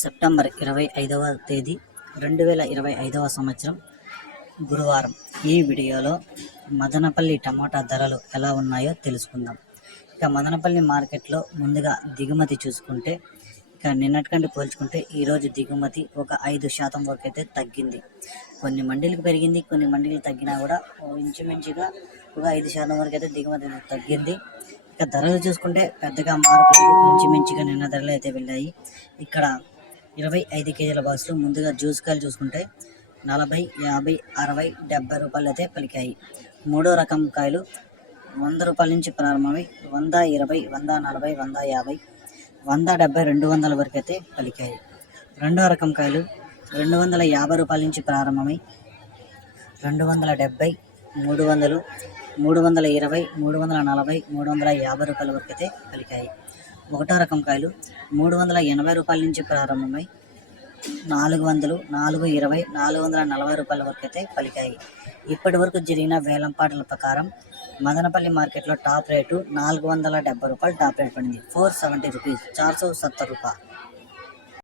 September 25వ తేదీ 2025వ సంవత్సరం గురువారం. ఈ వీడియోలో మదనపల్లి టమోటా ధరలు ఎలా ఉన్నాయో తెలుసుకుందాం. ఇక మదనపల్లి మార్కెట్లో ముందుగా దిగుమతి చూసుకుంటే ఇక నిన్నటికంటే పోల్చుకుంటే ఈరోజు దిగుమతి ఒక 5% వరకు అయితే తగ్గింది. కొన్ని మండీలకు పెరిగింది, కొన్ని మండీలు తగ్గినా కూడా ఇంచుమించుగా ఒక 5% వరకు అయితే దిగుమతి తగ్గింది. ఇక ధరలు చూసుకుంటే పెద్దగా మార్పు ఇంచుమించుగా నిన్న ధరలు అయితే వెళ్ళాయి. ఇక్కడ 25 కేజీల బాక్సులు ముందుగా జ్యూస్ కాయలు చూసుకుంటే 40, 50, 60, 70 రూపాయలు అయితే పలికాయి. మూడో రకం కాయలు 100 రూపాయల నుంచి ప్రారంభమై 120, 140, 150, 170, 200 వరకు అయితే పలికాయి. రెండో రకం కాయలు 250 రూపాయల నుంచి ప్రారంభమై 270, 300, 320, 340, 350 రూపాయల వరకు అయితే పలికాయి. ఒకటో రకం కాయలు 380 రూపాయల నుంచి ప్రారంభమై 400, 420, 440 రూపాయల వరకు అయితే పలికాయి. ఇప్పటి వరకు జరిగిన వేలంపాటల ప్రకారం మదనపల్లి మార్కెట్లో టాప్ రేటు 470 రూపాయలు టాప్ రేట్ పడింది. 470 రూపీస్, 470 రూపాయలు.